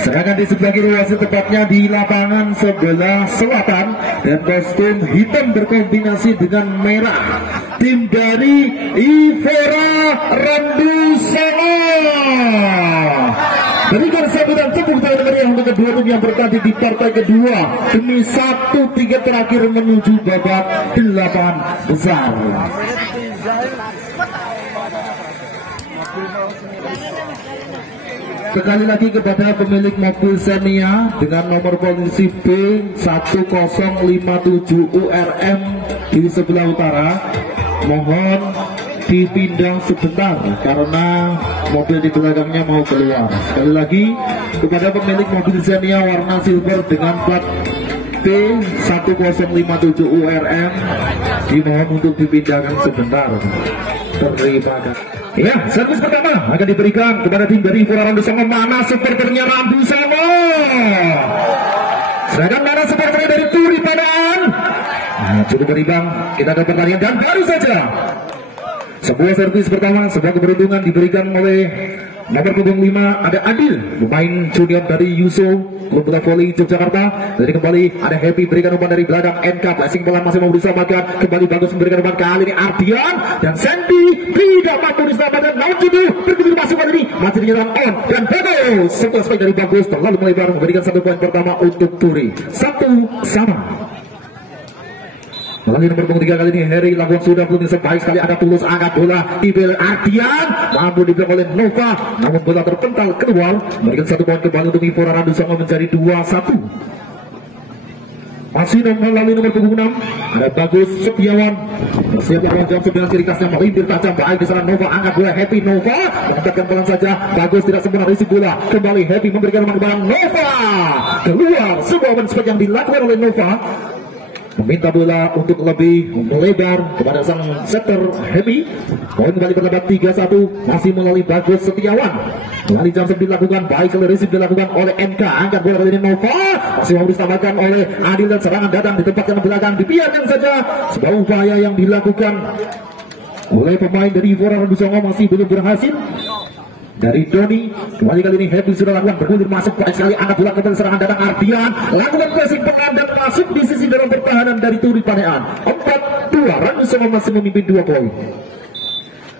Sedangkan di sebelah kiri wasit tepatnya di lapangan sebelah selatan dan kostum hitam berkombinasi dengan merah, tim dari Ivora Randusongo. Berikan sambutan tepuk tangan meriah untuk kedua tim yang bertanding di partai kedua demi 1 tiket terakhir menuju babak 8 besar. Sekali lagi kepada pemilik mobil Xenia dengan nomor polisi B1057 URM di sebelah utara, mohon dipindah sebentar karena mobil di belakangnya mau keluar. Sekali lagi kepada pemilik mobil Xenia warna silver dengan plat B1057 URM, dimohon untuk dipindahkan sebentar. Terima kasih. Ya, servis pertama akan diberikan kepada tim dari Ivora Randusongo. Mana supporternya Randusongo? Sedangkan mana supporternya dari Turi Padaan? Nah, cukup berimbang. Kita ke pertandingan dan baru saja sebuah servis pertama, sebuah keberuntungan diberikan oleh nomor punggung 5 ada Adil, pemain junior dari Yuso klub bola voli Yogyakarta. Jadi kembali ada Happy berikan umpan dari belakang NK, passing pelan masih mau diselamatkan, kembali bagus memberikan umpan kali ini Ardian dan Sandy tidak mampu diselamatkan. Namun Judu berpikir masuk ini masih dinyatakan on dan bagus setelah spike dari bagus terlalu melebar memberikan 1 poin pertama untuk Turi. 1-1. Melalui nomor punggung 3 kali ini Harry lakukan sudah belum baik sekali, ada Tulus angkat bola dibeli Ardian mampu dibilang oleh Nova, namun bola terpental keluar memberikan 1 poin kembali untuk Ivora Randusongo menjadi 2-1. Masih melalui nomor punggung 6 ada Bagus Setiawan bersiap lawan jam 9 ciri khasnya melintir tajam baik di sana. Nova angkat bola Happy, Nova mengangkatkan pelan saja, Bagus tidak sempurna risik bola kembali Happy memberikan umpan kepada Nova keluar. Sebuah umpan yang dilakukan oleh Nova meminta bola untuk lebih melebar kepada sang setter Happy. Poin kembali bertambah 3-1 masih melalui Bagus Setiawan. Melalui jam dilakukan baik oleh Rizky dilakukan oleh NK, angkat bola kali ini Nova masih mau diselamatkan oleh Adil dan serangan datang ditempatkan ke belakang, dibiarkan saja. Sebuah upaya yang dilakukan oleh pemain dari Ivora Randusongo masih belum berhasil. Dari Doni, kembali kali ini Happy sudah lakukan bergulir masuk baik sekali, angkat bola kembali serangan datang Ardian, lakukan pressing pekan dan masuk di sisi dalam pertahanan dari Turi Panean. 4-2, Randusongo masih memimpin 2 poin.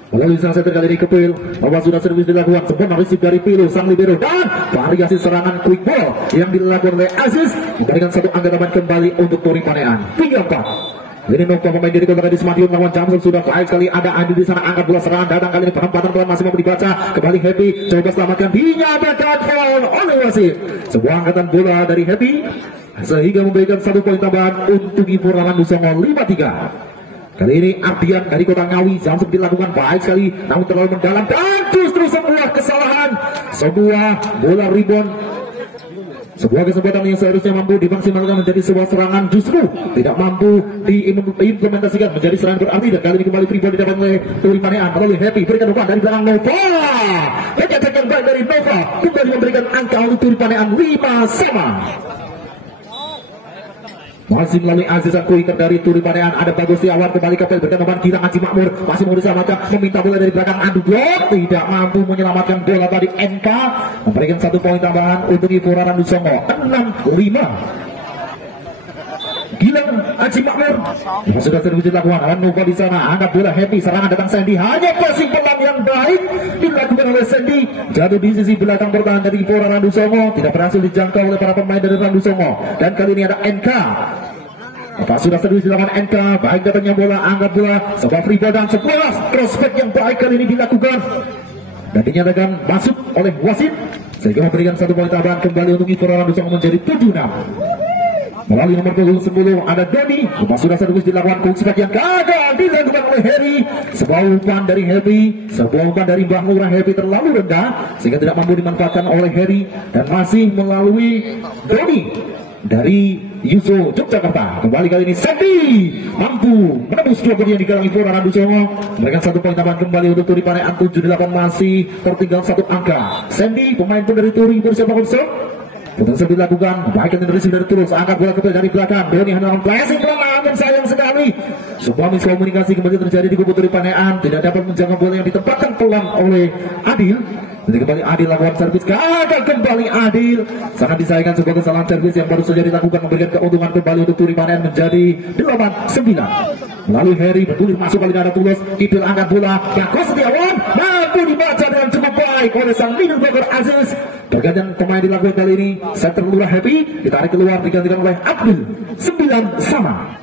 Melalui sang setter kali ini Kepil, bahwa sudah servis dilakukan sempurna risik dari Pilo sang libero dan variasi serangan quick ball yang dilakukan oleh Aziz memberikan 1 angka tambahan kembali untuk Turi Panean. 3-4. Ini Nova pemain dari Kota Gadis Madiun lawan Jamsul sudah baik sekali, ada Andi di sana angkat bola serangan datang kali ini penempatan pelan masih mau dibaca kembali Happy coba selamatkan, dinyatakan foul oleh wasit. Sebuah angkatan bola dari Happy sehingga memberikan 1 poin tambahan untuk Ivora Randusongo. 5-3. Kali ini Ardian dari Kota Ngawi, Jamsul dilakukan baik sekali namun terlalu mendalam dan justru sebuah kesalahan, sebuah bola rebound. Sebuah kesempatan yang seharusnya mampu dimaksimalkan menjadi sebuah serangan justru tidak mampu diimplementasikan menjadi serangan berarti, dan kali ini kembali rebound didapat oleh Turi Panean melalui Happy berikan umpan dari belakang Nova. Pencetak yang baik dari Nova kembali memberikan angka untuk Turi Panean 5-5. Masih melalui Aziz Kuiker dari Turi Panean ada Bagus Setiawan kembali ke Pel berikan umpan kira Haji Makmur masih mau diselamatkan meminta bola dari belakang adu blok tidak mampu menyelamatkan bola tadi. NK memberikan 1 poin tambahan untuk Ivora Randusongo. 6-5. Gilang Haji Makmur sudah servis dilakukan oleh Nova di sana, angkat bola Happy serangan datang Sandy, hanya passing pelan yang baik dilakukan oleh Sandy jatuh di sisi belakang pertahanan dari Ivora Randusongo, tidak berhasil dijangkau oleh para pemain dari Randusongo. Dan kali ini ada NK. Apa sudah servis dilakukan NK, baik datangnya bola, angkat bola, sebuah free ball dan sebuah crossback yang baik kali ini dilakukan dan dinyatakan masuk oleh wasit sehingga memberikan 1 poin tambahan kembali untuk Ivora Randusongo menjadi 7-6. Melalui nomor punggung 10 ada Doni, umpan sudah servis dilakukan coach yang gagal dilakukan oleh Harry. Sebuah umpan dari Happy, sebuah umpan dari Mbah Murah Happy terlalu rendah sehingga tidak mampu dimanfaatkan oleh Harry, dan masih melalui Doni dari Yuso Yogyakarta. Kembali kali ini Sandy mampu menembus 2 poin yang digalang Ivora Randusongo, memberikan 1 poin tambahan kembali untuk Turi Panean. 7-8 masih tertinggal 1 angka. Sandy pemain pun dari Turi berusia konsep potensi dilakukan baik dari risik dari Tulus, angkat bola kembali dari belakang Doni hendak flashing pelan dan sayang sekali sebuah miskomunikasi kembali terjadi di kubu Turi Panean, tidak dapat menjaga bola yang ditempatkan pelan oleh Adil Jadi kembali Adil lakukan servis, gagal kembali Adil. Sangat disayangkan sebuah kesalahan servis yang baru saja dilakukan, memberikan keuntungan kembali untuk Turi Panen menjadi 8-9. Lalu Harry bergulir masuk kali ada Tulus, Kidul angkat bola, Bagus Setiawan mampu dibaca dengan cukup baik oleh sang middlebacker Aziz. Pergantian pemain dilakukan kali ini, center Lurah Happy ditarik keluar, digantikan oleh Abdul. 9 sama.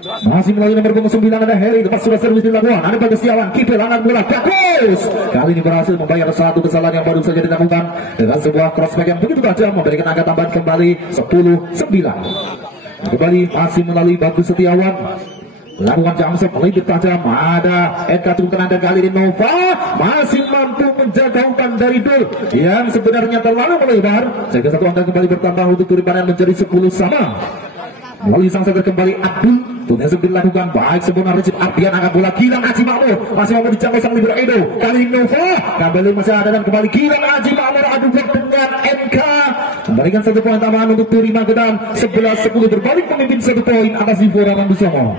Masih melalui nomor punggung 9 ada Harry, lepas sudah servis dilakukan, ada Bagus Setiawan, Kidul angkat bola, Bagus kali ini berhasil membayar satu kesalahan yang baru saja dilakukan dengan sebuah crossback yang begitu tajam, memberikan angka tambahan kembali 10-9. Kembali masih melalui Bagus Setiawan, lakukan jump lebih tajam, ada Eka cukup tenang, dan kali ini Nova masih mampu menjaga umpan dari Dul yang sebenarnya terlalu melebar, sehingga satu angka kembali bertambah untuk Turi Panen menjadi 10 sama. Melalui sang center kembali Abdul, tuh yang dilakukan baik sempurna Recep Ardian angkat bola, Gilang Haji Makmur masih mau dijangkau sang libero Edo, kali ini Nova kembali masih ada dan kembali Gilang Haji Makmur adu blok dengan MK, memberikan satu poin tambahan untuk Turi Magetan. 11-10 berbalik memimpin satu poin atas Ivora Randusongo.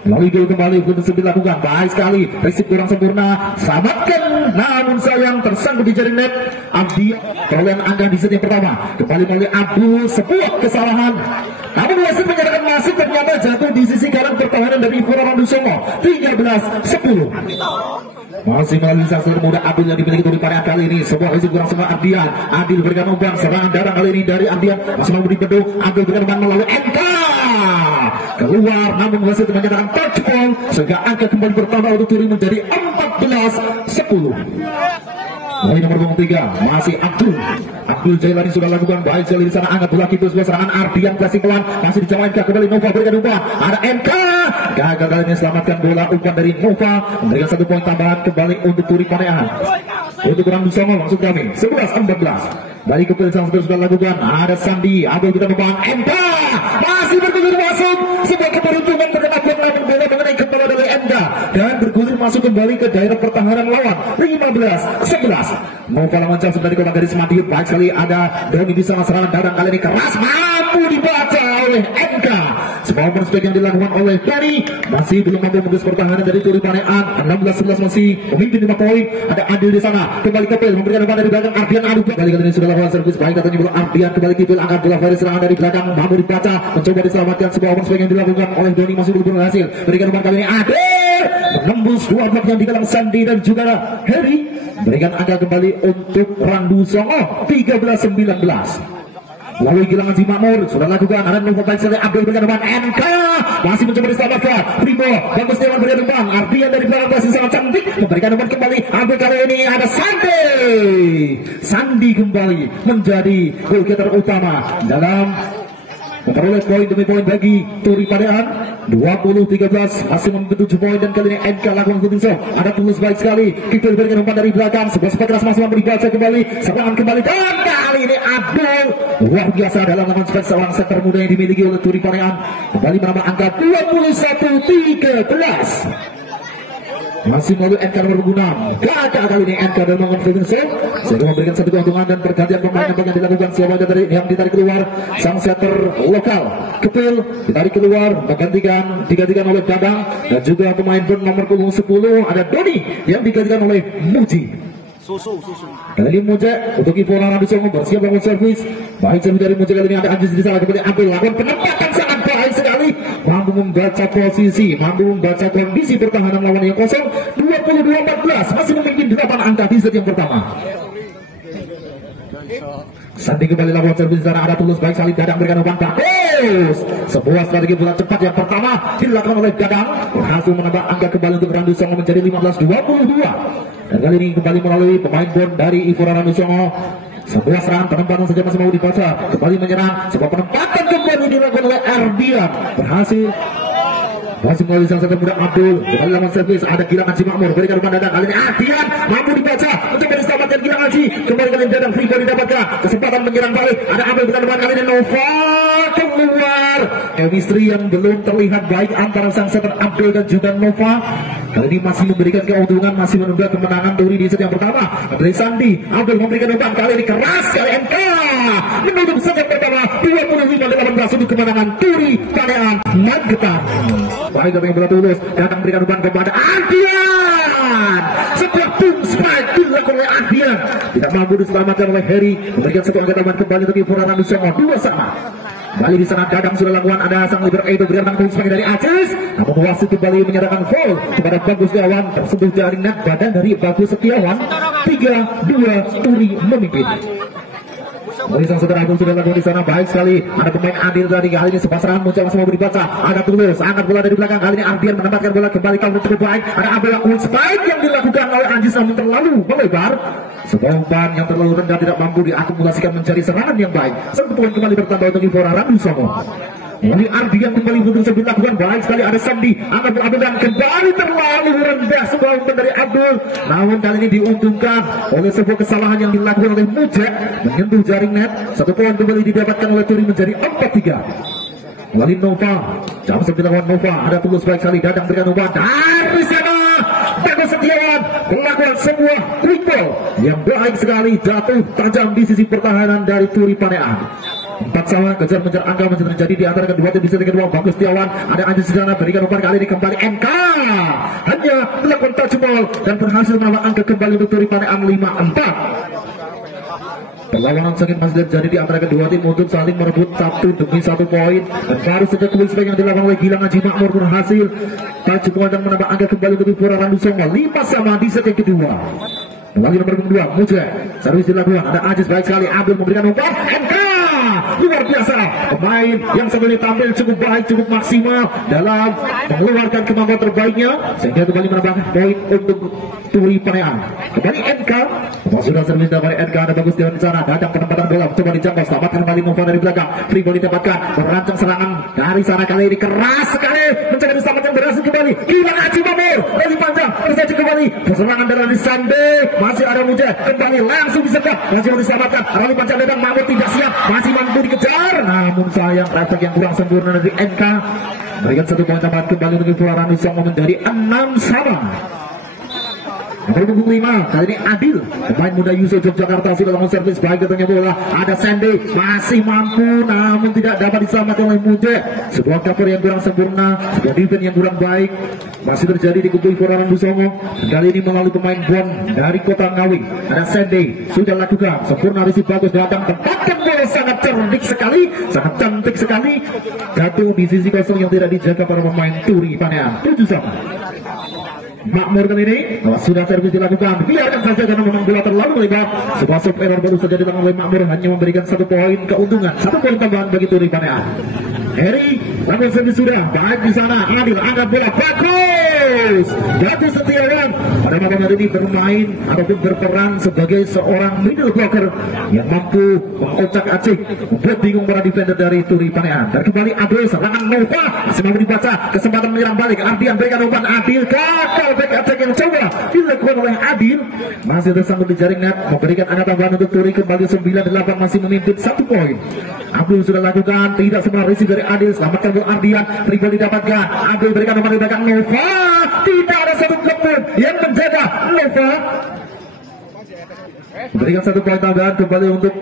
Melalui gol kembali untuk dilakukan baik sekali, resip kurang sempurna, selamatkan namun sayang tersangkut di jaring net. Abdi perolehan angka di set yang pertama kembali melalui Abdul, sebuah kesalahan namun wasit menyatakan masih, ternyata jatuh di sisi kanan pertahanan dari Ivora Randusongo. 13-10. Masih melalui saksi muda Abdul yang dimiliki Turi Panen kali ini, sebuah resip kurang sempurna Ardian. Adil berikan umpan, serangan darah kali ini dari Ardian, masih mau dibedung, Abdul berikan umpan melalui MK keluar, namun wasit menyatakan touch ball sehingga angka kembali bertambah untuk Turi menjadi 14-10. Dari nomor punggung 3 masih Abdul Jailani sudah lakukan baik sekali di sana, angkat bola Kidul, sebuah serangan Ardian flashing pelan, masih dijawabkan kembali Nova berikan umpan, ada MK gagal kali ini, selamatkan bola umpan dari Nova, memberikan satu poin tambahan kembali untuk Turi Panen. Untuk Randusongo maksud kami 11-14. Dari kepil sang sudah lakukan, ada Sandi Abdul berikan umpan, MK masih bergulir masuk, sebuah keberuntungan terkena namun bola mengenai kepala dari MK dan bergulir masuk kembali ke daerah pertahanan lawan. 15-11. Nova lawan jam dari kotak garis Madiun, baik sekali ada Doni di sana, serangan dadang kali ini keras mampu dibaca oleh MK. Sebuah prospek yang dilakukan oleh Doni masih belum mampu menembus pertahanan dari Turi Panen. 16-11 masih memimpin 5 poin. Ada Adil di sana, kembali Kepil memberikan umpan dari belakang, Ardian adu kali ini sudah lakukan servis baik, katanya bola Ardian kembali Kipil angkat bola dari serangan dari belakang, mampu dibaca, mencoba diselamatkan. Sebuah prospek yang dilakukan oleh Doni masih belum berhasil, berikan umpan kali ini Adil menembus dua blok yang digalang Sandi dan juga Harry, berikan angka kembali untuk Randusongo. 13-19. Lalu Gilang Haji Makmur sudah lakukan, ada Nova baik sekali, Abdul berikan umpan, MK masih mencoba diselamatkan, Primo Bagus Setiawan berikan umpan, Ardian dari belakang masih sangat cantik memberikan umpan kembali, Abdul kali ini ada Sandi kembali menjadi goalkeeper utama dalam memperoleh poin demi poin bagi Turi Panen. 20-13 masih memimpin 7 poin, dan kali ini MK lakukan footing shot, ada Tulus baik sekali, Kipil berikan umpan dari belakang, sebuah spek keras masih memberi baca kembali, serangan kembali, dan kali ini Abdul luar biasa dalam lakukan spek seorang center muda yang dimiliki oleh Turi Panen, kembali menambah angka 21-13. Masih melalui MK nomor 6, gagal kali ini MK dalam melakukan fielding shot sehingga memberikan satu keuntungan, dan pergantian pemain yang dilakukan siapa yang ditarik keluar, sang setter lokal Kepil ditarik keluar, digantikan oleh Dadang, dan juga pemain nomor punggung 10 ada Doni yang digantikan oleh Muji. Kali ini Muja untuk Ivora Randusongo bersiap bangun servis, baik servis dari Muja kali ini ada Anjus di sana, kembali ambil lakukan penempatan sangat baik sekali, mampu membaca posisi, mampu membaca kondisi pertahanan lawan yang kosong. 22-14 masih memimpin 8 angka di set yang pertama. Sandi kembali lakukan servis di sana, ada Tulus baik sekali, Dadang berikan umpan bagus, sebuah strategi bola cepat yang pertama dilakukan oleh Dadang, berhasil menambah angka kembali untuk Randusongo menjadi 15-22. Dan kali ini kembali melalui pemain bon dari Ivora Randusongo, sebuah serangan penempatan saja masih mau dibaca, kembali menyerang, sebuah penempatan kembali dilakukan oleh Ardian, berhasil masih melalui sang satu muda Abdul, kembali lawan servis, ada Gilang Haji Makmur berikan umpan Dadang, kali ini Ardian mampu dibaca, mencoba diselamatkan Gilang Haji, kembali kali ini Dadang free ball didapatkan, kesempatan menyerang balik, ada Abdul berikan umpan kali ini Nova keluar, chemistry yang belum terlihat baik antara sang setter Abdul dan juga Nova. Kali ini masih memberikan keuntungan, masih menunda kemenangan Turi di set yang pertama. Dari Sandi, Abdul memberikan umpan kali ini keras kali MK menutup set pertama 25-18 untuk kemenangan Turi Panean Magetan. Baik, yang bola tulus datang berikan umpan kepada Ardian. Sebuah boom strike dilakukan oleh Ardian, tidak mampu diselamatkan oleh Heri, memberikan satu angka tambahan kembali untuk Ipuran Nusongo 2-2. Kembali di sana Dadang sudah lakukan, ada sang libero itu berikan boom strike dari Acis, namun wasit kembali menyatakan foul kepada Bagus Setiawan, tersentuh jaring net badan dari Bagus Setiawan. 3-2 Turi memimpin. Kembali sang saudara Agung sudah lakukan di sana, baik sekali. Ada pemain Adil tadi, kali ini sebuah serangan muncul langsung mau dibaca. Ada Tulus, angkat bola dari belakang, kali ini Ardian menempatkan bola kembali counter cukup baik. Ada Abel yang spike yang dilakukan oleh Anjis namun terlalu melebar. Sebuah umpan yang terlalu rendah tidak mampu diakumulasikan menjadi serangan yang baik. Satu poin kembali bertambah untuk Ivora Randusomo. Ini Ardian kembali untuk bisa dilakukan, baik sekali. Ada Sandi, angkat bola dan kembali terlalu rendah sebuah umpan dari Abdul. Namun kali ini diuntungkan oleh sebuah kesalahan yang dilakukan oleh Mujek menyentuh jaring net. Satu poin kembali didapatkan oleh Turi menjadi 4-3. Kembali Nova, jam 9 Nova, ada Tulus baik sekali, Dadang berikan umpan dari sana. Bagus Setiawan melakukan sebuah triple yang baik sekali, jatuh tajam di sisi pertahanan dari Turi Panean. 4-sama, kejar-menjar angka masih terjadi di antara kedua tim. Di sisi kedua Bagus Setiawan, ada Anjis di sana, berikan umpan kali ini kembali NK hanya melakukan touch ball dan berhasil menambah angka kembali untuk Turi Panean 5-4. Perlawanan sengit masih terjadi di antara kedua tim untuk saling merebut satu demi satu poin, dan baru saja kuis yang dilakukan oleh Gilang Haji Makmur berhasil touch ball dan menambah angka kembali untuk Ivora Randusomo 5-sama di set yang kedua. Kembali nomor 2 Mujek, servis dilakukan, ada Ajis baik sekali, Abdul memberikan umpan NK. Luar biasa, pemain yang sebelumnya tampil cukup baik, cukup maksimal dalam mengeluarkan kemampuan terbaiknya, sehingga kembali menambahkan poin untuk Turi Panean. Kembali NK, sudah servis dari NK, ada Bagus di sana, datang penempatan bola, coba dijangkau, selamatkan kembali Nova dari belakang, free ball ditempatkan, merancang serangan dari sana, kali ini keras sekali, mencari diselamatkan, berhasil kembali, Gilang Haji Makmur, lebih panjang, terjadi kembali, serangan dari Sande, masih ada Mujek, kembali langsung disekat, masih mau diselamatkan, Rali panjang datang, Makmur tidak siap, masih mampu dikejar, namun sayang refleks yang kurang sempurna dari NK. Berikan satu poin tambahan kembali untuk Ivora Randusomo menjadi 6-sama. Nomor punggung 5, kali ini Adil, pemain muda Yusof Yogyakarta sudah langsung servis baik, datangnya bola, ada Sande, masih mampu namun tidak dapat diselamatkan oleh Mujek. Sebuah cover yang kurang sempurna, sebuah defense yang kurang baik masih terjadi di kubu Ivora Randusomo. Kali ini melalui pemain Bon dari Kota Ngawi, ada Sande, sudah lakukan sempurna, risih bagus, datang tempatkan bola sangat cerdik sekali, sangat cantik sekali, jatuh di sisi kosong yang tidak dijaga para pemain Turi Panean. 7-sama. Makmur kali ini sudah servis dilakukan, biarkan saja karena memang bola terlalu lebar. Sebuah sub error baru saja dilakukan oleh Makmur, hanya memberikan 1 poin keuntungan, 1 poin tambahan bagi Turi Panean. Heri lakukan servis sudah baik di sana, Adil angkat bola bagus, Bagus Setiawan pada malam hari ini bermain ataupun berperan sebagai seorang middle blocker yang mampu mengocak-acik, membuat bingung para defender dari Turi Panean. Dan kembali Adil, serangan Nova masih mampu dibaca, kesempatan menyerang balik, Ardian berikan umpan, Adil gagal, back attack yang coba dilakukan oleh Adil, masih tersangkut di jaring net, memberikan angka tambahan untuk Turi kembali 9-8, masih memimpin 1 poin. Abdul sudah lakukan, tidak semua risih dari Adil, selamatkan gol Ardian, dribble didapatkan, Adil berikan umpan di belakang Nova, tidak ada satu klub yang menjaga Nova, berikan 1 poin tambahan kembali untuk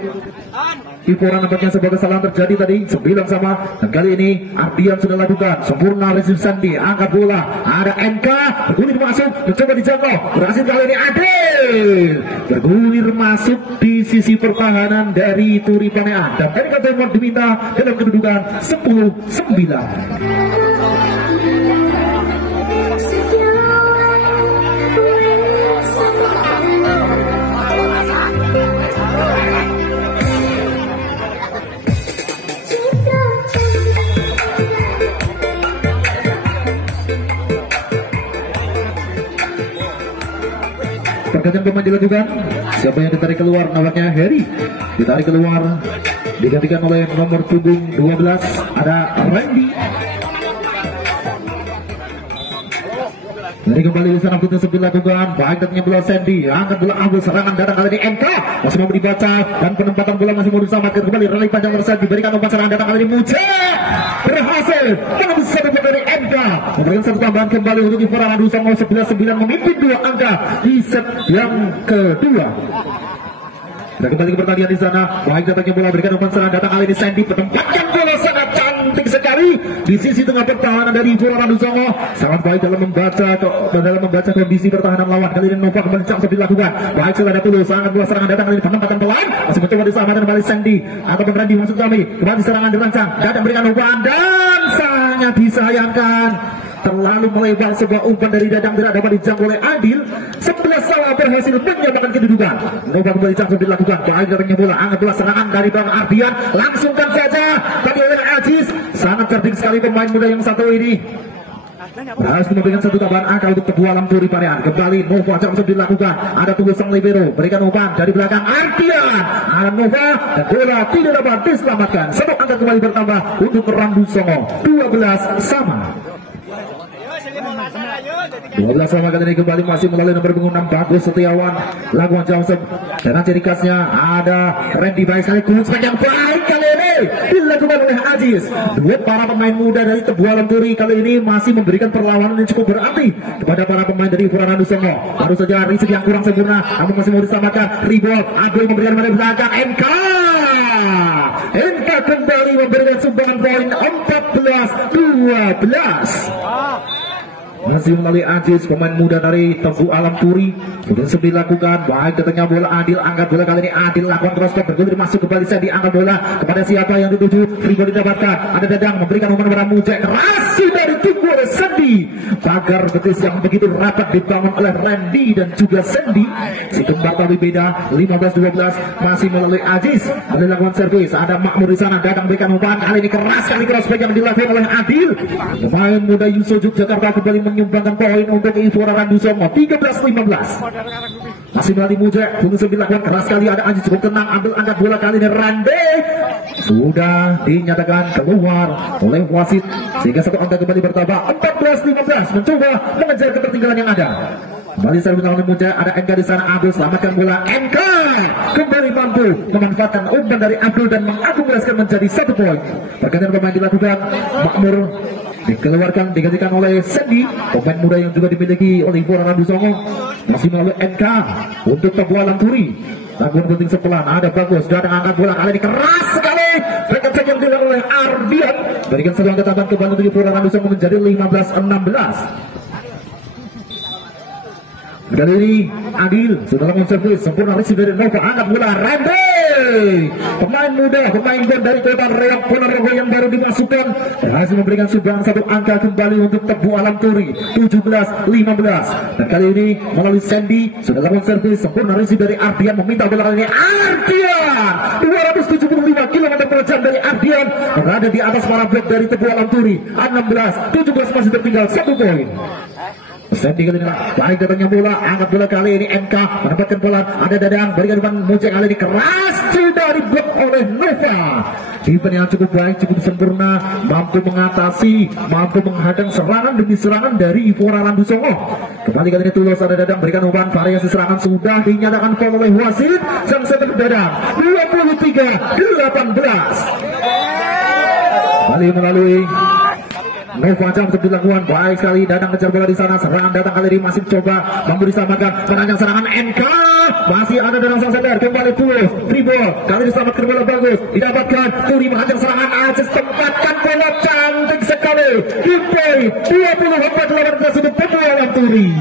Ivora. Nampaknya sebuah kesalahan terjadi tadi, 9-sama, dan kali ini Ardian sudah lakukan sempurna, resip Sandi, angkat bola, ada NK, bergulir masuk, mencoba dijangkau, berhasil kali ini Adil, bergulir masuk di sisi pertahanan dari Turi Panean, dan dari kata yang diminta dalam kedudukan 10-9. Pergantian pemain dilakukan, siapa yang ditarik keluar? Nampaknya Heri ditarik keluar, digantikan oleh nomor punggung 12, ada Randy. Jadi kembali di sana putus sebelah lakukan, baik datangnya bola Sandy, angkat bola Abdul, serangan datang kali ini NK, masih mau dibaca, dan penempatan bola masih mau diselamatkan kembali, rally panjang tersebut diberikan umpan, serangan datang kali ini Mujek, berhasil menembus 1 poin dari NK, memberikan 1 tambahan kembali untuk Ivora Randusomo, 11-9 memimpin 2 angka di set yang kedua. Dan kembali ke pertandingan di sana. Baik datangnya bola, berikan umpan serangan, datang kali ini Sandy, menempatkan bola sangat cantik sekali di sisi tengah pertahanan dari Fora Randu-Songo. Sangat baik dalam membaca kondisi pertahanan lawan. Kali ini Nova kembali langsung dilakukan. Baik sudah ada Tulus, sangat bola serangan datang kali ini penempatan pelan, masih mencoba diselamatkan kembali Sandy atau Randy maksud kami. Kembali serangan dirancang, datang berikan umpan dan sangat disayangkan. Terlalu melebar sebuah umpan dari Dadang tidak dapat dijangkau oleh Adil. 11 salah berhasil menyamakan kedudukan. Nova kembali langsung dilakukan. Baik datangnya bola, angkat bola serangan dari Bang Ardian. Langsungkan saja tadi oleh Aziz. Sangat cerdik sekali pemain muda yang satu ini. Harus memberikan satu tambahan angka untuk kedua Alam Turi Parean. Kembali Nova langsung dilakukan. Ada Tulus sang libero, berikan umpan dari belakang Ardian. Ada Nova dan bola tidak dapat diselamatkan. Satu angka kembali bertambah untuk Randu-Songo. 12 sama. 12 sama kali ini kembali masih melalui nomor punggung 6 Bagus Setiawan lakukan Johnson dan ciri khasnya ada Randy baik sekali kurus yang baik kali ini dilakukan oleh Aziz. Dua para pemain muda dari Tebu Alam Turi kali ini masih memberikan perlawanan yang cukup berarti kepada para pemain dari Fora Randu-Songo. Baru saja Rizky yang kurang sempurna namun masih mau diselamatkan. Ribol Abdul memberikan dari belakang MK kembali memberikan sumbangan poin 14-12. Masih melalui Aziz pemain muda dari Tebu Alam Turi sudah dilakukan. Baik datangnya bola Adil, angkat bola kali ini Adil lakukan cross bergulir masuk kembali saya diangkat bola kepada siapa yang dituju. Free ball didapatkan, ada Dadang memberikan umpan kepada Mujek, keras dari tubuh oleh Sendi. Pagar betis yang begitu rapat dibangun oleh Randy dan juga Sendi. Si kembar tapi beda 15-12 masih melalui Aziz dilakukan servis. Ada Makmur di sana, Dadang berikan umpan kali ini keras sekali cross yang dilakukan oleh Adil. Pemain muda Yusof Yogyakarta kembali menyumbangkan poin untuk Fora Randu-Songo 13-15. Masih melalui Mujek, Tulus dilakukan keras sekali, ada Aziz cukup tenang ambil angkat bola kali ini Randy sudah dinyatakan keluar oleh wasit sehingga satu angka kembali bertambah 14-15 mencoba mengejar ketertinggalan yang ada. Kembali servis oleh Mujek, ada NK di sana. Abdul selamatkan bola, NK kembali mampu memanfaatkan umpan dari Abdul dan mengakumulasikan menjadi 1 poin. Pergantian pemain dilakukan, Makmur dikeluarkan digantikan oleh Sendi, pemain muda yang juga dimiliki oleh Fora Randu-Songo. Masih melalui NK untuk Tebu Alam Turi. Lakukan penting sepelan, ada Bagus datang angkat bola kali ini keras sekali. Berikan saja yang dilakukan oleh Ardian. Berikan satu angka tambahan kembali untuk Fora Randu-Songo menjadi 15-16. Kali ini Adil sudah lakukan servis sempurna receive dari Nova, angkat bola Randy, pemain muda, pemain band dari Kota Reok Ponorogo yang baru dimasukkan berhasil memberikan sumbangan 1 angka kembali untuk Tebu Alam Turi 17-15. Dan kali ini melalui Sandy sudah lakukan servis sempurna receive dari Ardian, meminta bola kali ini Ardian 275 km per jam dari Ardian berada di atas para blok dari Tebu Alam Turi 16-17 masih tertinggal 1 poin. Sandy kali ini baik datangnya bola, angkat bola kali ini MK mendapatkan bola, ada Dadang berikan umpan Mujek kali ini keras sudah diblok oleh Nova. Event yang cukup baik, cukup sempurna, mampu mengatasi, mampu menghadang serangan demi serangan dari Fora Randu-Songo. Kembali kali ini Tulus, ada Dadang berikan umpan, variasi serangan sudah dinyatakan foul oleh wasit. Sang sepak Dadang 23-18. Kali melalui Nova jam untuk dilakukan, baik sekali Dadang kejar bola di sana, serangan datang kali ini masih coba mampu diselamatkan, menangkan serangan NK, masih ada Dadang sang sender, kembali Tulus, free ball, kali diselamatkan bola Bagus, didapatkan, Turi menghajar serangan Aziz, tempatkan bola cantik sekali, Kipai 24-18 untuk Tebu Alam Turi.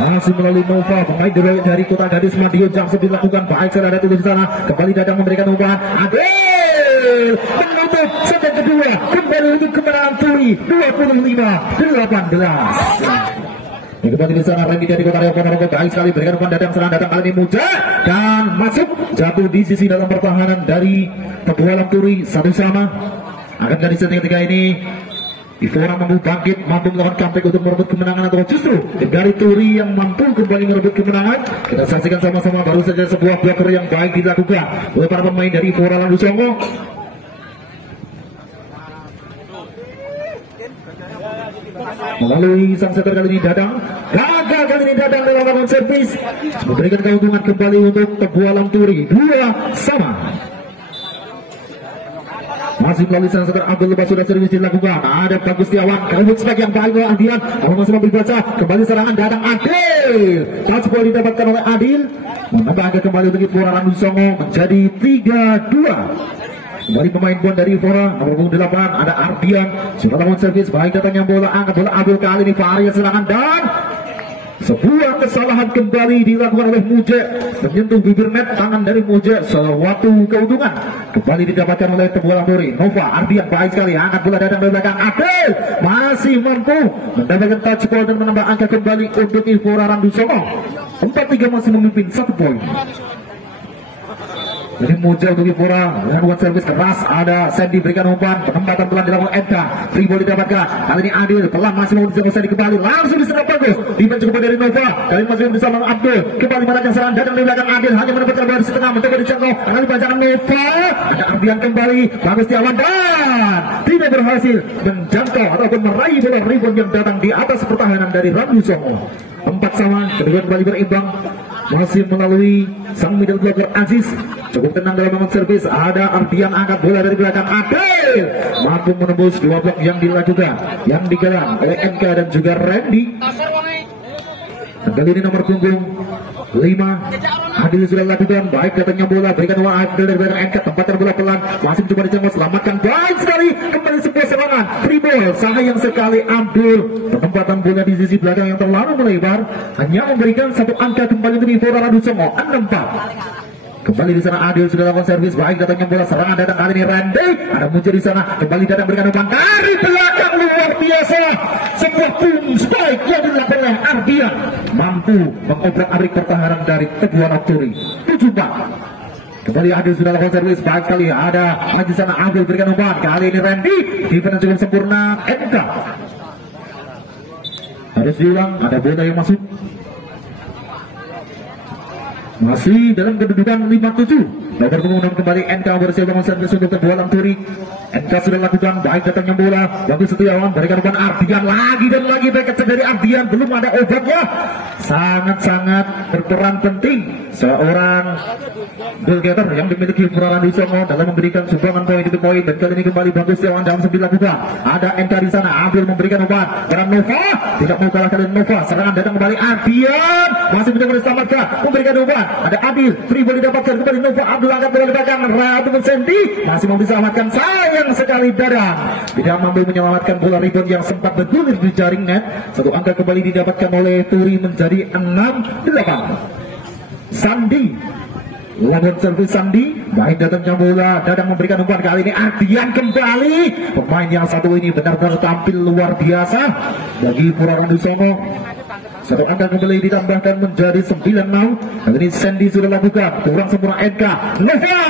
Masih melalui Nova, pemain dari Kota Gadis Madiun jam dilakukan, baik sekali ada Tulus di sana, kembali Dadang memberikan umpan, Adil menutup set kedua, kembali untuk kemenangan Turi 25-18. Kembali di sana Randy dari Kota Reok Ponorogo, baik sekali berikan umpan Dadang, serang datang kali ini Mujek dan masuk, jatuh di sisi dalam pertahanan dari Tebu Alam Turi 1 sama. Akan dari set ketiga ini Fora mampu bangkit, mampu melakukan comeback untuk merebut kemenangan atau justru dari Turi yang mampu kembali merebut kemenangan. Kita saksikan sama-sama baru saja sebuah blocker yang baik dilakukan oleh para pemain dari Fora Randu-Songo. Melalui sang setter kali ini Dadang, gagal kali ini Dadang dalam melakukan servis, memberikan keuntungan kembali untuk Tebu Alam Turi 2 sama. Masih melalui sang setter Abdul Lepas sudah servis dilakukan. Ada Bagus Setiawan, kabut sebagai yang baik oleh Adian. Kalau masih mau dibaca, kembali serangan datang Adil. Touch ball didapatkan oleh Adil. Menambah agak kembali untuk Fora Randu Songo menjadi 3-2. Kembali pemain pun dari Fora nomor punggung 8 ada Ardian. Sudah lawan servis baik datangnya bola, angkat bola Abdul kali ini varian serangan dan sebuah kesalahan kembali dilakukan oleh Muje, menyentuh bibir net tangan dari Muje, suatu keuntungan kembali didapatkan oleh Tebualang Duri. Nova Ardian baik sekali, angkat bola datang dari belakang Adil, masih mampu mendapatkan touch ball dan menambah angka kembali untuk Fora Randu Songo. 4-3 masih memimpin 1 poin. Jadi Muje untuk Fora dengan buat servis keras, ada Sandy berikan umpan, penempatan pelan dilakukan Edka, free ball didapatkan, kali ini Adil pelan masih mau bisa Sandy kembali, langsung diserang bagus, defense cukup dari Nova, kali masih bisa melawan Abdul, kembali mendapatkan serangan datang dari belakang Adil, hanya mendapatkan bola di setengah, mencoba dijangkau, kali panjangan Nova, ada Ardian kembali, Bagus Setiawan dan tidak berhasil menjangkau ataupun meraih bola rebound yang datang di atas pertahanan dari Randu Songo. 4 sama, kedua kembali berimbang. Masih melalui sang middle blocker Aziz, cukup tenang dalam memang servis. Ada Ardian angkat bola dari belakang Adil, mampu menembus 2 blok yang dilakukan, yang digalang oleh MK dan juga Randy. Dan kali ini nomor punggung 5 Adil sudah lakukan baik, datangnya bola berikan uang Adil dari belakang MK, tempatkan bola pelan, masih mencoba dijangkau, selamatkan baik sekali, kembali sebuah serangan free ball, sayang sekali Abdul, penempatan bola di sisi belakang yang terlalu melebar, hanya memberikan 1 angka kembali untuk Fora Randu Songo. 6-4. Kembali di sana Adil sudah lakukan servis baik, datangnya bola serangan datang kali ini Randy, ada Muncul di sana, kembali datang berikan umpan dari belakang luar biasa, sebuah boom strike yang dilakukan oleh Ardian, mampu mengobrak-abrik pertahanan dari Tebualang Turi. 7-4. Kembali Adil sudah lakukan servis baik sekali, ada di sana Adil berikan umpan, kali ini Randy, defense cukup sempurna, MK harus diulang, ada bola yang masuk. Masih dalam kedudukan 5-7. Nomor punggung 6 kembali NK bersiap dengan servis untuk Tebualang Turi. NK sudah lakukan baik, datangnya bola Bagus Setiawan berikan umpan Ardian lagi dan lagi, baik dari Ardian, belum ada obatnya. Sangat-sangat berperan penting seorang goal getter yang dimiliki Fora Randu Songo dalam memberikan sumbangan poin itu poin. Dan kali ini kembali Bagus Setiawan dalam 9 lakukan. Ada NK di sana, Abdul memberikan umpan dan Nova tidak mau kalah kali Nova, serangan datang kembali Ardian, masih mencoba diselamatkan, memberikan umpan, ada Adil, free ball didapatkan kembali Nova, Abdul angkat bola di belakang, Ratu Sandy masih mau diselamatkan, sayang sekali Dadang tidak mampu menyelamatkan bola rebound yang sempat bergulir di jaring net. 1 angka kembali didapatkan oleh Turi menjadi 6-8. Sandi lawan servis Sandi, baik datangnya bola, Dadang memberikan umpan, kali ini Ardian kembali, pemain yang satu ini benar-benar tampil luar biasa bagi Fora Randu Songo. 1 angka kembali ditambahkan menjadi 9-6. Kali ini Sandy sudah lakukan, kurang sempurna NK. Nova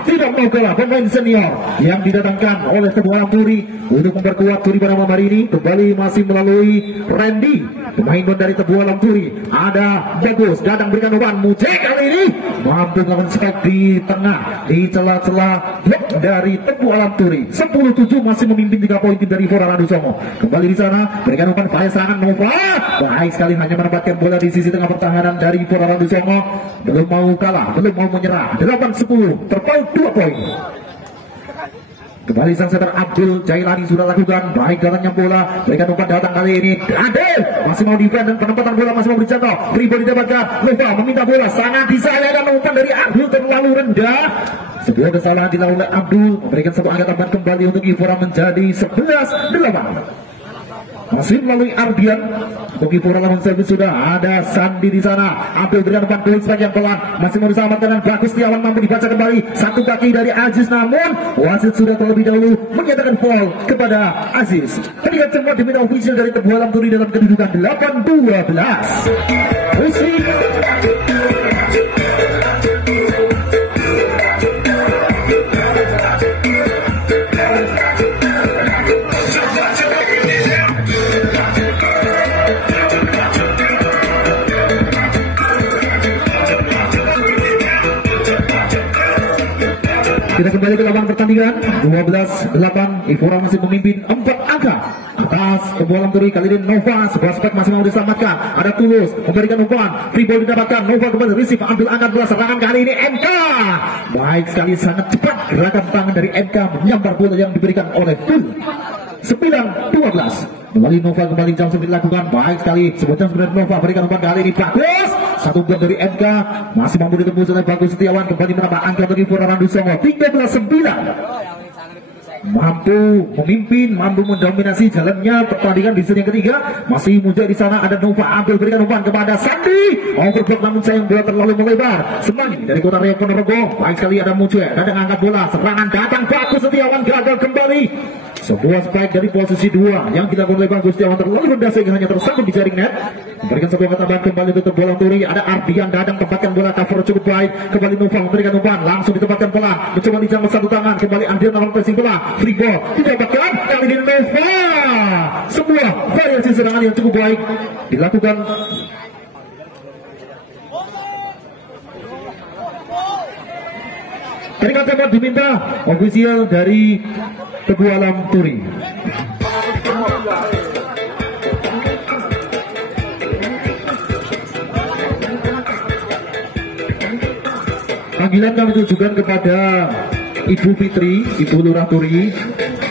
tidak mau kalah, pemain senior yang didatangkan oleh Tebualang Turi untuk memperkuat Turi pada malam hari ini. Kembali masih melalui Randy, pemain dari Tebualang Turi. Ada Bagus, datang berikan umpan, Muje kali ini mampu melakukan strike di tengah, di celah-celah blok dari Tebualang Turi. 10-7 masih memimpin 3 poin dari Fora Randu Songo. Kembali di sana berikan umpan pada serangan Nova, baik sekali hanya mendapatkan bola di sisi tengah pertahanan dari Fora Randu Songo. Belum mau kalah, belum mau menyerah. 8-10 terpaut 2 poin. Kembali sang setter Abdul Jailani sudah lakukan baik, datangnya bola berikan umpan datang kali ini Adil masih mau defend dan penempatan bola masih mau dijangkau, free ball didapatkan, Nova meminta bola, sangat disayangkan umpan dari Abdul terlalu rendah. Sebuah kesalahan dilakukan oleh Abdul, memberikan 1 angka tambahan kembali untuk Fora menjadi 11-8. Masih melalui Ardian untuk Fora lawan servis sudah ada Sandi di sana. Abdul berikan umpan poin sebagian pelan, masih mau diselamatkan dan Bagus Setiawan mampu dibaca kembali. 1 kaki dari Aziz, namun wasit sudah terlebih dahulu menyatakan foul kepada Aziz. Terlihat semua diminta official dari Tebualang Turi dalam kedudukan 8-12. Kita kembali ke lapangan pertandingan 12-8. Ivora masih memimpin 4 angka atas kebola Turi. Kali ini Nova sebuah spek masih mau diselamatkan. Ada Tulus memberikan umpan, free ball didapatkan. Nova kembali receive, ambil angkat bola, serangan kali ini MK. Baik sekali, sangat cepat gerakan tangan dari MK menyambar bola yang diberikan oleh Tul. 9-12. Kembali Nova kembali jam 9 dilakukan. Baik sekali, sebuah jam 9 Nova berikan umpan kali ini bagus. Satu gol dari MK masih mampu ditembus oleh Bagus Setiawan. Kembali menambah angka bagi Ivora Randusongo 13-9. Mampu memimpin, mampu mendominasi jalannya pertandingan di seri yang ketiga. Masih muncul di sana ada Nova, ambil berikan umpan kepada Sandi. Overblock namun sayang bola terlalu melebar. Semang dari Kota Riau Ponorogo. Baik sekali ada muncul, ada angkat bola, serangan datang Bagus Setiawan gagal kembali. Sebuah spike dari posisi 2 yang dilakukan oleh Bagus Setiawan terlalu rendah sehingga hanya tersangkut di jaring net. Memberikan satu angkat tambahan kembali untuk bola Turi. Ada Ardian Dadang tempatkan bola, cover cukup baik. Kembali Nova memberikan umpan, langsung ditempatkan bola, mencoba dijangkau satu tangan. Kembali Ardian melakukan pressing bola, free ball didapatkan kali ini Nova. Sebuah variasi serangan yang cukup baik dilakukan. Teringat cepat diminta ofisial dari Teguh Alam Turi. Panggilan kami tujukan kepada Ibu Fitri, Ibu Lurah Turi.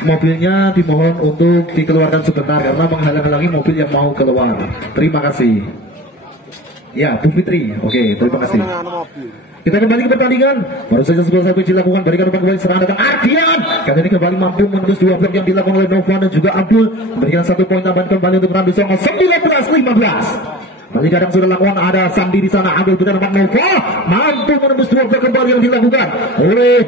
Mobilnya dimohon untuk dikeluarkan sebentar karena menghalang-halangi mobil yang mau keluar. Terima kasih. Ya, Bu Fitri. Oke, terima kasih. Kita kembali ke pertandingan. Baru saja sebuah satu dilakukan, berikan umpan kembali, serangan datang Ardian. Kali ini kembali mampu menembus 2 blok yang dilakukan oleh Nova dan juga Abdul. Berikan 1 poin tambahan kembali untuk Randusongo 19-15. Kali kadang sudah lakukan, ada Sandi di sana, ambil berikan umpan Nova, mampu menembus 2 blok kembali yang dilakukan oleh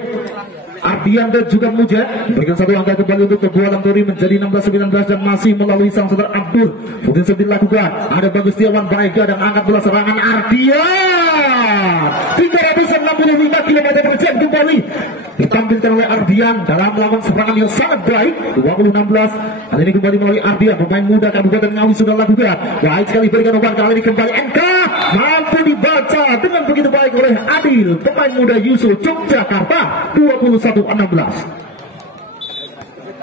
Ardian dan juga Mujad. Berikan 1 angka kembali untuk Teguh Alam Turi menjadi 16-19 dan masih melalui sang saudara Abdul. Kemudian 9 dilakukan, ada Bagus Setiawan baik dan angkat bola, serangan Ardian 365 km/jam kembali ditampilkan oleh Ardian dalam melawan serangan yang sangat baik 20-16. Kali ini kembali melalui Ardian, pemain muda Kabupaten Ngawi sudah lakukan baik sekali, berikan umpan kali ini kembali MK, mampu dibaca dengan begitu baik oleh Adil, pemain muda Yusuf Yogyakarta 21-16.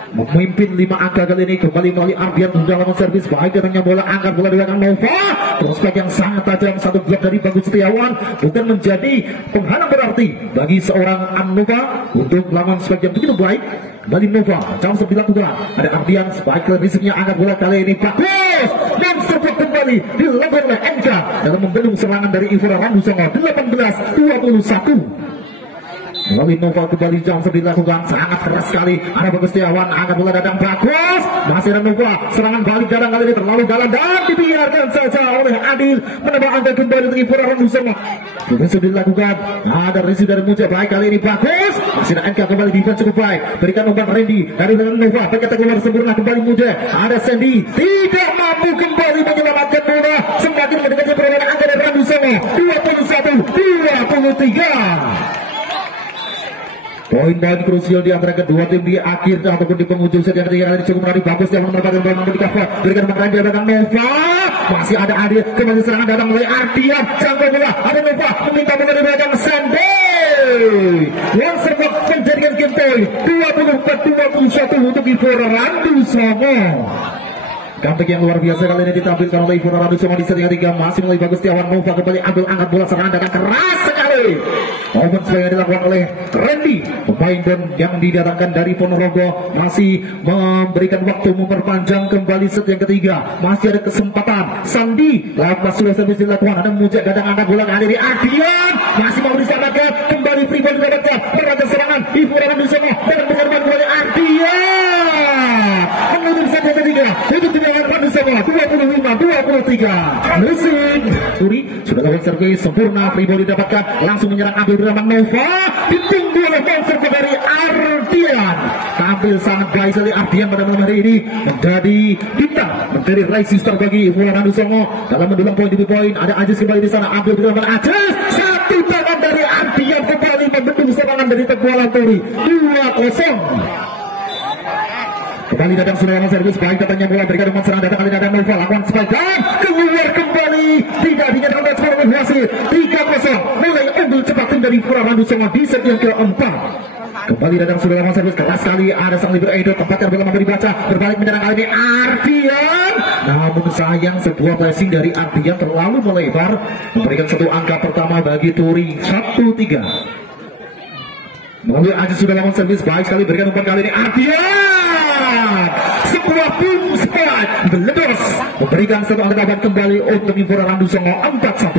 Memimpin 5 angka kali ini kembali melalui Ardian dalam servis baik, datangnya bola, angkat bola di belakang Nova, prospek yang sangat tajam, 1 blok dari Bagus Setiawan bukan menjadi penghalang berarti bagi seorang Nova untuk lawan spek yang begitu baik. Kembali Nova, jam 9 dilakukan, ada Ardian sebaik risiknya, angkat bola kali ini bagus dan servis kembali dilakukan oleh MK dalam membendung serangan dari Ivora Randusongo 18-21. Melalui Nova kembali jam dilakukan, sangat keras sekali, ada Bagus Setiawan, angkat bola datang bagus, masih ada Nova, serangan balik datang kali ini terlalu dalam dan dibiarkan saja oleh Adil, menambah angka kembali untuk Ivora Randusongo. Kemudian sudah dilakukan, ada receive dari Mujab, baik kali ini bagus, masih ada MK kembali, defense cukup baik, berikan umpan Randy dari Nova, pakai keluar sempurna kembali Mujab, ada Sandy, tidak mampu kembali menyelamatkan bola, semakin mendekati perolehan angka dari Randusongo 21-23. Poin-poin krusial di antara kedua tim di akhir ataupun di penghujung set yang ketiga kali cukup menarik. Bagus yang mendapatkan bola di cover, berikan umpan di belakang Nova, masih ada Adil, kembali serangan datang oleh Ardian, jangkau bola, ada Nova meminta bola di belakang Sandy yang sempat menjadikan game point 24-21 untuk Ivora Randusongo. Comeback yang luar biasa kali ini ditampilkan oleh Ivora Randusongo di set yang ketiga, masih melalui Bagus Setiawan. Nova kembali ambil angkat bola, serangan datang keras sekali. Open play yang dilakukan oleh Randy, pemain dan yang didatangkan dari Ponorogo, masih memberikan waktu memperpanjang kembali set yang ketiga. Masih ada kesempatan Sandi, lakukan sudah servis dilakukan, ada Mujad datang angkat bola kali ini Ardian, masih mau diselamatkan, kembali free ball didapatkan, meraja serangan Ivora Randusongo dan mengerbang kembali Ardian menurun set yang ketiga untuk tindakan Randusongo 25-23. Musim Turi sudah lakukan servis sempurna, free ball didapatkan, langsung menyerang ambil bersama Nova, ditunggu oleh monster dari Ardian. Tampil sangat baik sekali Ardian pada malam hari ini, menjadi bintang, menjadi rising star bagi Ivora Randusongo dalam mendulang poin demi poin. Ada Ajis kembali di sana, ambil bersama Ajis, satu tangan dari Ardian kembali membendung serangan dari Teguh Alam Turi 2-0. Kembali datang serangan servis baik, datangnya bola, berikan umpan serangan datang kali datang Nova, lakukan spike dan keluar kembali, tidak dinyatakan skor hasil 3-0. Mulai unggul cepat tim dari Ivora Randusongo di set yang keempat. Kembali datang sudah lawan servis keras sekali. Ada sang libero Edo tempatkan bola mampu dibaca. Berbalik menyerang kali ini Ardian. Namun sayang sebuah passing dari Ardian terlalu melebar. Memberikan satu angka pertama bagi Turi 1-3. Melalui Aziz sudah lawan servis baik sekali. Berikan umpan kali ini Ardian. Sebuah boom spike meledos. Memberikan satu angka tambahan kembali untuk Infora Randu Songo 4-1.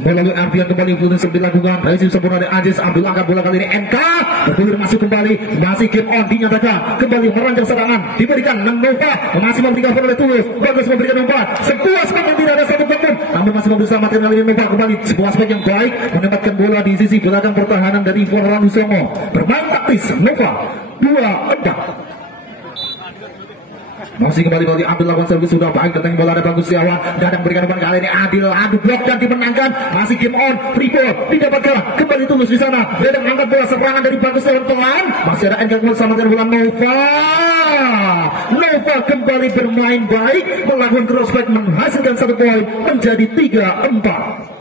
Melalui Ardian kembali Fulton dilakukan. Rezim sempurna dari Aziz. Abdul angkat bola kali ini NK. Bergulir masuk kembali. Masih game on dinyatakan. Kembali meranjang serangan. Diberikan Nova. Masih memberikan oleh Tulus. Bagus memberikan umpan. Sebuah spek yang tidak ada satu pemain. Namun masih memberi selamatkan kali ini Nova kembali. Sebuah spek yang baik. Menempatkan bola di sisi belakang pertahanan dari Forlan Songo. Bermain taktis Nova 2-4. Masih kembali ambil lawan servis sudah baik. Datang bola ada Bagus Setiawan. Dadang berikan umpan kali ini Adil. Adu blok dan dimenangkan. Masih game on. Free ball didapatkan. Kembali Tulus di sana. Dadang angkat bola serangan dari Bagus Setiawan pelan. Masih ada NK selamatkan bola Nova. Nova kembali bermain baik. Melakukan crossback menghasilkan 1 poin menjadi 3-4.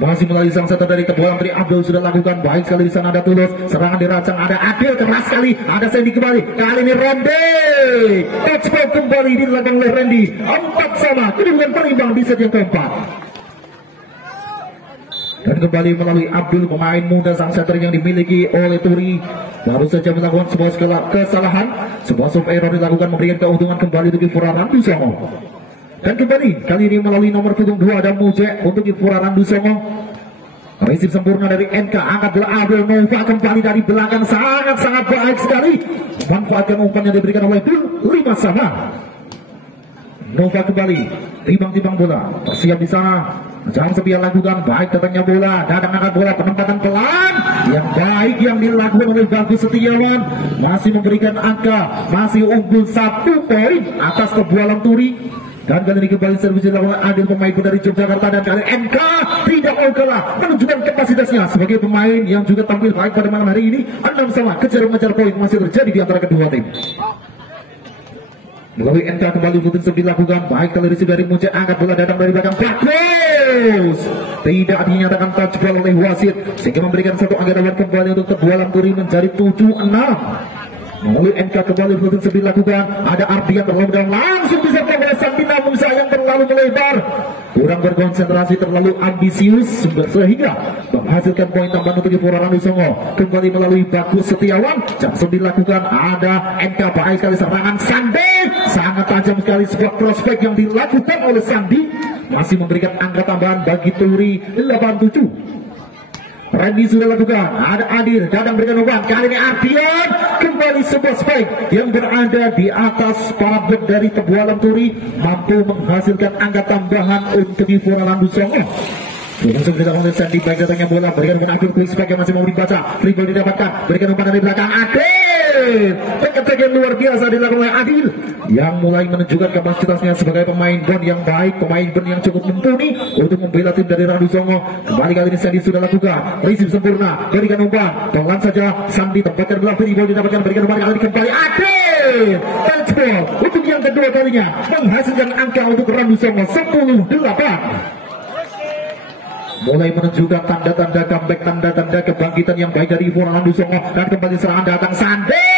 Masih melalui sang setter dari tebuan dari Abdul sudah lakukan baik sekali di sana. Ada Tulus, serangan dirancang, ada Adil keras sekali, ada Sandy kembali. Kali ini Randy, touchback kembali dilakukan oleh Randy. 4-4 kedudukan berimbang di set yang keempat. Dan kembali melalui Abdul, pemain muda sang setter yang dimiliki oleh Turi, baru saja melakukan sebuah kesalahan. Sebuah soft error dilakukan memberikan keuntungan kembali bagi Infora Randu Songo. Dan kembali kali ini melalui nomor punggung 2 ada Muje untuk Infora Randu Songo. Resip sempurna dari NK, angkat bola Abdul. Nova kembali dari belakang, sangat-sangat baik sekali. Manfaatkan umpan yang diberikan oleh Dul 5-sama. Nova kembali timbang-timbang bola, bersiap di sana. Jangan sepian lakukan baik datangnya bola. Dadang angkat bola, penempatan pelan yang baik yang dilakukan oleh Bagus Setiawan. Masih memberikan angka, masih unggul 1 poin atas Tebualang Turi. Dan kali ini kembali servis dilakukan Adil, pemain dari Yogyakarta. Dan kali NK tidak mau kalah, menunjukkan kapasitasnya sebagai pemain yang juga tampil baik pada malam hari ini. 6-sama, kejar-mengejar poin masih terjadi di antara kedua tim. Melalui NK kembali Fulton dilakukan baik kali ini dari Munce, angkat bola datang dari belakang. Bagus, tidak dinyatakan touch ball oleh wasit sehingga memberikan satu angka tambahan kembali untuk Tebualang Turi menjadi 7-6. Melalui NK kembali Fulton dilakukan, ada Ardian terlalu dalam, langsung bisa oleh Santi, namun sayang terlalu melebar, kurang berkonsentrasi, terlalu ambisius sehingga menghasilkan poin tambahan untuk Infora Randu Songo. Kembali melalui Bagus Setiawan, langsung dilakukan, ada NK baik sekali serangan Sandi, sangat tajam sekali sebuah crossback yang dilakukan oleh Sandi, masih memberikan angka tambahan bagi Turi 87. Randy sudah lakukan, ada Adil, Dadang berikan umpan, kali ini Ardian kembali sebuah spike yang berada di atas parabet dari Tebualang Turi, mampu menghasilkan angka tambahan untuk Infora Randu Songo. Langsung dilakukan oleh Sandy, baik datangnya bola, berikan dengan Adil, klik spike yang masih mau dibaca, free ball didapatkan, berikan umpan dari belakang Adil, tek yang luar biasa dilakukan oleh Adil, yang mulai menunjukkan kapasitasnya sebagai pemain bond yang baik, pemain bond yang cukup mumpuni untuk membela tim dari Randu Songo. Kembali kali ini Sandy sudah lakukan, resip sempurna, berikan umpan, pelan saja Sandy tempatkan bola, free ball didapatkan, berikan umpan kali ini kembali Adil, touch ball untuk yang kedua kalinya, menghasilkan angka untuk Randu Songo 10-8. Mulai menunjukkan tanda-tanda comeback, tanda-tanda kebangkitan yang baik dari Infora Randu Songo. Dan kembali serangan datang Sandi,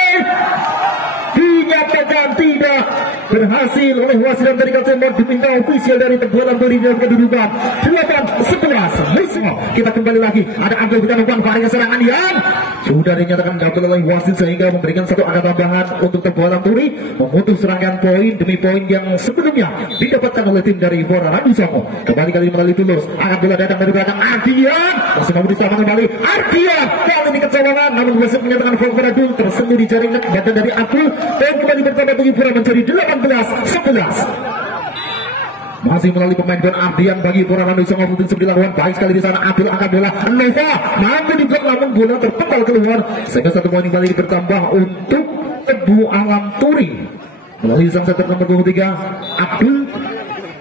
dinyatakan tidak berhasil oleh wasit dan dari Kalsembor, diminta ofisial dari Tebualang Turi dalam kedudukan 8-11. Kita kembali lagi, ada Abdul berikan umpan, varian serangan yang sudah dinyatakan gagal oleh wasit sehingga memberikan satu angka tambahan untuk Tebualang Turi, memutus serangan poin demi poin yang sebelumnya didapatkan oleh tim dari Infora Randu Songo. Kembali kali melalui Tulus, angkat bola datang dari belakang Ardian, masih mampu diselamatkan kembali Ardian, kali ini kecolongan, namun wasit menyatakan foul pada Abdul, tersentuh di jaring badan dari Abdul, dan kembali bertambah bagi Infora menjadi 18-11. Masih melalui pemain ban Ardian bagi Infora Randu Songo. Fulton dilakukan baik sekali di sana. Abdul angkat bola, Nova mampu diblok, namun bola terpental keluar sehingga 1 poin kembali bertambah untuk Tebualang Turi. Melalui sang setter nomor 23 Abdul,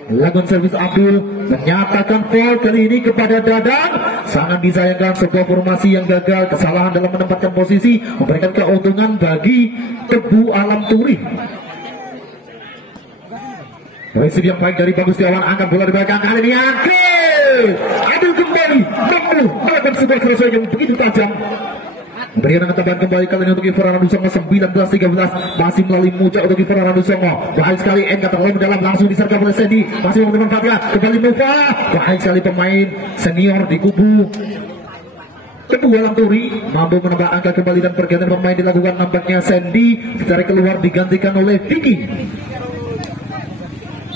lakukan servis Abdul, menyatakan foul kali ini kepada Dadang. Sangat disayangkan sebuah formasi yang gagal, kesalahan dalam menempatkan posisi, memberikan keuntungan bagi Tebualang Turi. Resip yang baik dari Bagus Setiawan, angkat bola di belakang kali ini Adil kembali mampu melakukan sebuah kerusuhan yang begitu tajam. Berikan ketebalan kembali kali ini untuk Ivan Ranusongo 19-13 masih melalui Muja untuk Ivan Ranusongo. Baik sekali Enka terlalu mendalam langsung disergap oleh Sandy, masih mau dimanfaatkan kembali Nova. Baik sekali pemain senior di kubu kedua Lanturi mampu menambah angka kembali dan pergantian pemain dilakukan. Nampaknya Sandy ditarik keluar digantikan oleh Vicky.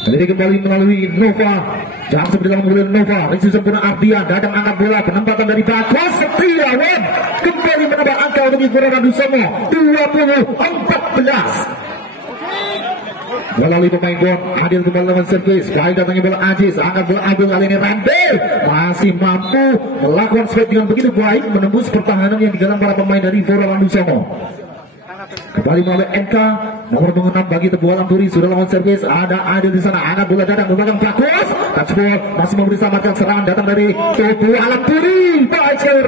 Jadi kembali melalui Nova, jangan seperti dalam mobil Nova, Rizky sempurna Ardian, dadang angkat bola, penempatan dari Bagus Setiawan, kembali menambah angka untuk Ivan Ranusongo 20-14. Melalui pemain Bon, Adil kembali lawan servis, baik datangnya bola Ajis, angkat bola Abdul kali ini Randy, masih mampu melakukan sweep dengan begitu baik, menembus pertahanan yang digalang para pemain dari Ivan Ranusongo. Kembali melalui NK nomor 6 bagi Tebu Lanturi, sudah lawan servis, ada Adil di sana, angkat bola dadang belakang Bagus, touchball masih memberi selamatkan serangan datang dari Tebu Lanturi. Baik sekali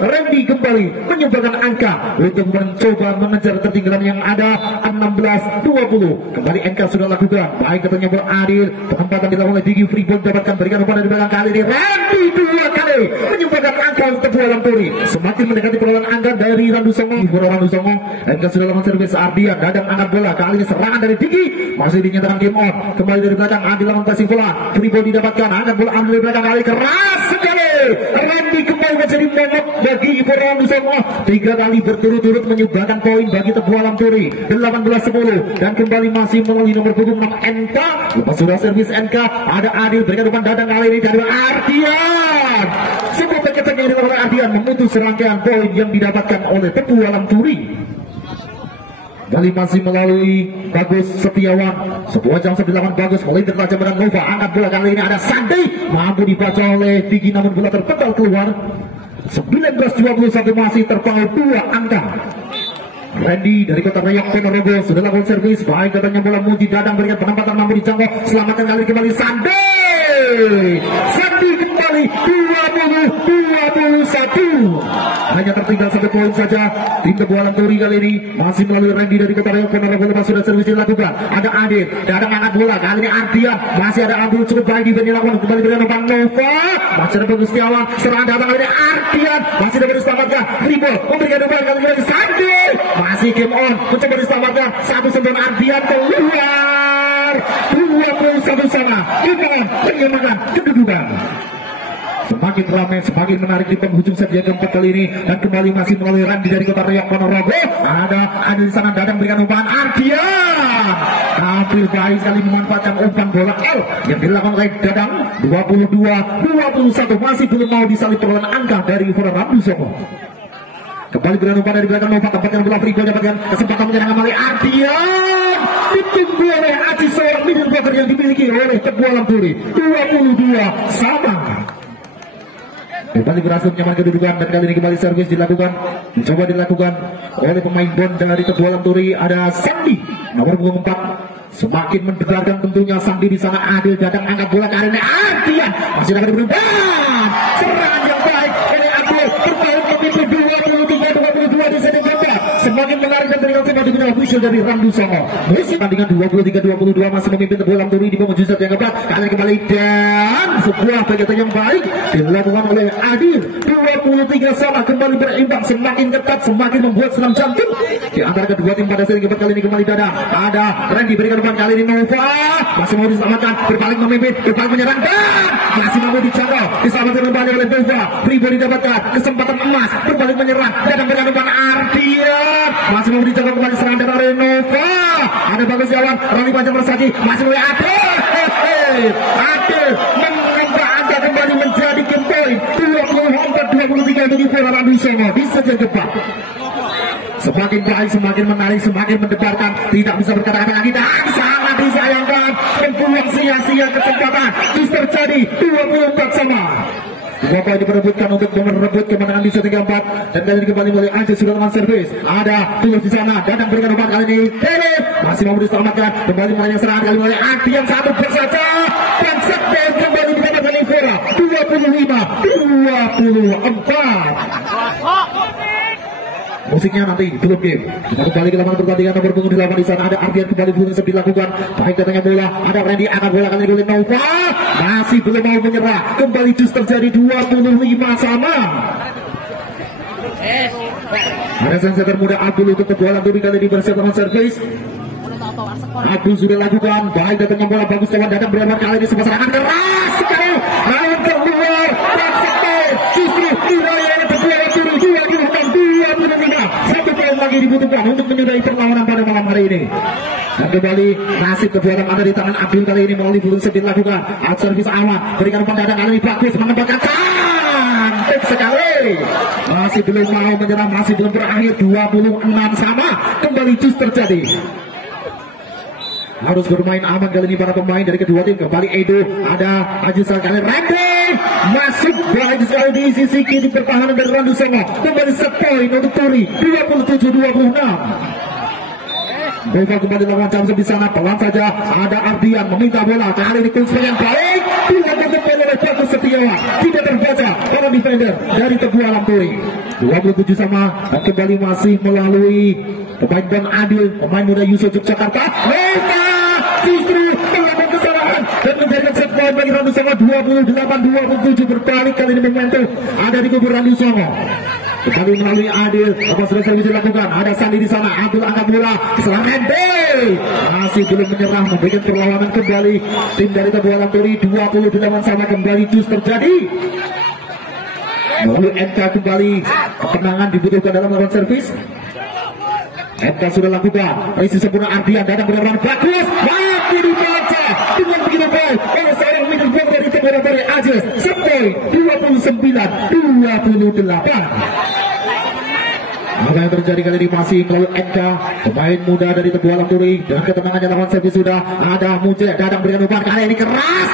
Randy kembali menyumbangkan angka untuk mencoba mengejar ketinggalan yang ada 16-20. Kembali NK sudah lakukan, baik katanya bola Adil, penempatan dilakukan oleh Digi Freeball, dapatkan berikan umpan dari belakang kali ini Randy 2 kali menyumbangkan angka untuk Tebu Lanturi, semakin mendekati perlawanan angka dari Ranusongo. NK sudah lawan servis Ardian, dadang angkat bola, kali ini serangan dari Digi, masih dinyatakan game on, kembali dari belakang Adil lawan passing bola, Freeball didapatkan, angkat bola ambil dari belakang kali keras sekali, Randy kembali menjadi momok bagi Ivan Ranusongo, 3 kali berturut-turut menyumbangkan poin bagi Tebu Lanturi 18-10, dan kembali masih melalui nomor punggung 6 NK, lepas sudah servis NK, ada Adil berikan umpan dadang kali ini dari Ardian, sebuah paketan yang dilakukan Ardian memutus serangkaian poin yang didapatkan oleh Tebu Lanturi. Kali masih melalui Bagus Setiawan, sebuah jam dilakukan Bagus melintir tajam dengan Nova, angkat bola kali ini ada Sandy, mampu dibaca oleh Digi namun bola terpental keluar. 19-21 masih terpaut 2 angka. Randy dari Kota Rayok Ponorogo sudah lakukan servis, baik katanya bola Muji dadang berikan penempatan mampu dijangkau, selamatkan kali kembali Sandy kembali 20-21, hanya tertinggal 1 poin saja tim Tebu Lanturi kali ini masih melalui Randy dari Kota Rayok Ponorogo. Lepas sudah servis dilakukan, ada Adil dadang angkat bola, kali ini Ardian masih ada Abdul cukup baik di dilakukan, kembali berikan umpan Nova, masih ada Bagus Setiawan, serangan datang kali ini Ardian masih dapat diselamatkan, Freeball memberikan umpan kali ini Sandy, masih game on mencoba diselamatkan, satu sembilan Ardian keluar 21 sana, menyamakan kedudukan. Semakin ramai, semakin menarik di penghujung set yang keempat kali ini, dan kembali masih melalui Randy dari Kota Rayok Ponorogo, ada di sana dadang berikan umpan Ardian, tampil baik sekali memanfaatkan umpan bola L yang dilakukan oleh dadang 22-21, masih belum mau disalip perlawanan angka dari Ivan Ranusongo. Kembali berikan umpan dari belakang Nova, tempatkan bola Freeball, dapatkan kesempatan menyerang kembali Ardian, ditunggu oleh Aji, seorang middle blocker yang dimiliki oleh Tebu Lanturi 22 sama. Kembali berhasil menyaman kedudukan, dan kali ini kembali servis dilakukan, mencoba dilakukan oleh pemain Bon dari Tebu Lanturi, ada Sandy nomor punggung 4, semakin mendebarkan tentunya Sandy di sana. Adil dadang angkat bola kali ini Ardian masih dapat berubah, serangan yang baik oleh Adil bertahan memimpin 23-22 di set keempat, semakin menarik dan berikan sebuah dukungan official dari Ranusongo. Masih tandingan 23-22 masih memimpin Tebu Lanturi di penghujung set yang keempat, kali kembali dan sebuah kegiatan yang baik dilakukan oleh Adil 23 sama, kembali berimbang, semakin ketat, semakin membuat senam jantung di antara kedua tim pada set keempat. Kali ini kembali dadang, ada Randy berikan umpan kali ini Nova masih mau diselamatkan, berbalik memimpin, berbalik menyerang dan masih mau dijangkau, diselamatkan kembali oleh Nova. Freeball didapatkan kesempatan emas, berbalik menyerang, dadang berikan umpan Ardian masih mau dijangkau, kembali serangan dari oleh Nova, ada Bagus Setiawan, Rani panjang bersagi, masih oleh Adil menambah angka kembali menjadi game point 24-23 bagi Ivan Ranusongo di set yang keempat. Semakin baik, semakin menarik, semakin mendebarkan, tidak bisa berkata-kata lagi, dan sangat disayangkan membuang sia-sia kesempatan. Bisa terjadi 24 sama. Dua poin diperebutkan untuk merebut kemenangan di set keempat, dan kali ini kembali mulai Anjir sudah lawan servis, ada Tulus di sana, dadang berikan umpan kali ini Tele masih mau diselamatkan, kembali mulai serangan kali mulai Ardian satu bersaja, dan set kembali didapatkan Vera 25-24. musiknya nanti belum game. Kita kembali ke lapangan pertandingan nomor punggung 8 di sana ada Ardian kembali belum sempat dilakukan. Baik datangnya bola, ada Randy angkat bola kali ini oleh Nova. Masih belum mau menyerah. Kembali jus terjadi 25 sama. Ada sang setter muda Abdul untuk kedua Lanturi kali ini bersiap dengan servis. Abdul sudah lakukan. Baik datangnya bola bagus kawan datang berapa kali ini sebuah serangan keras sekali. Lawan keluar. Justru wilayah kedua Lanturi 26-23. Satu poin lagi dibutuhkan untuk menyudahi perlawanan pada malam hari ini. Dan kembali nasib kejuaraan ada di tangan Abdul kali ini melalui belum sempat dilakukan. Out service awal berikan umpan dadang kali ini bagus menempatkan cantik sekali. Masih belum mau menyerah, masih belum berakhir 26 sama. Kembali jus terjadi. Harus bermain aman kali ini para pemain dari kedua tim. Kembali Edo, ada Ajisal kali Randy masuk bola sekali di sisi kiri pertahanan dari Randu Sengo. Kembali set point untuk Turi 27-26. Nova kembali lawan jam di sana, pelan saja ada Ardian meminta bola kali ini kunci yang baik. Tidak terdepan oleh Bagus Setiawan, tidak terbaca para defender dari Teguh Alam Turi 27 sama. Dan kembali masih melalui pemain Bang Adil, pemain muda Yusuf Yogyakarta. Nova justru melakukan kesalahan dan menjadikan set point bagi Randu Songo 28-27. Berbalik kali ini momentum ada di kubu Randu Songo. Kembali melalui Adil, apa sudah bisa dilakukan? Ada Sandi di sana, Abdul angkat bola, serangan masih belum menyerah, memberikan perlawanan kembali tim dari Teguh Alam Turi 28 sama. Kembali jus terjadi. Melalui NK kembali, kemenangan dibutuhkan dalam melakukan servis. NK sudah lakukan, isi sempurna Ardian datang benar-benar bagus, tapi dibaca dengan begitu baik oleh seorang middle block dari Teguh Alam Turi Aziz. Sampai 29-28. Apa yang terjadi kali ini masih melalui NK, pemain muda dari Teguh Alam Turi. Dan ketenangannya lawan servis sudah ada Mujek datang berikan umpan kali ini keras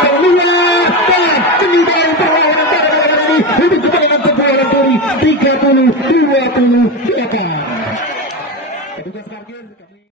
keluar dan menyudahi perlawanan pada malam ini untuk kemenangan Teguh Alam Turi 30-28.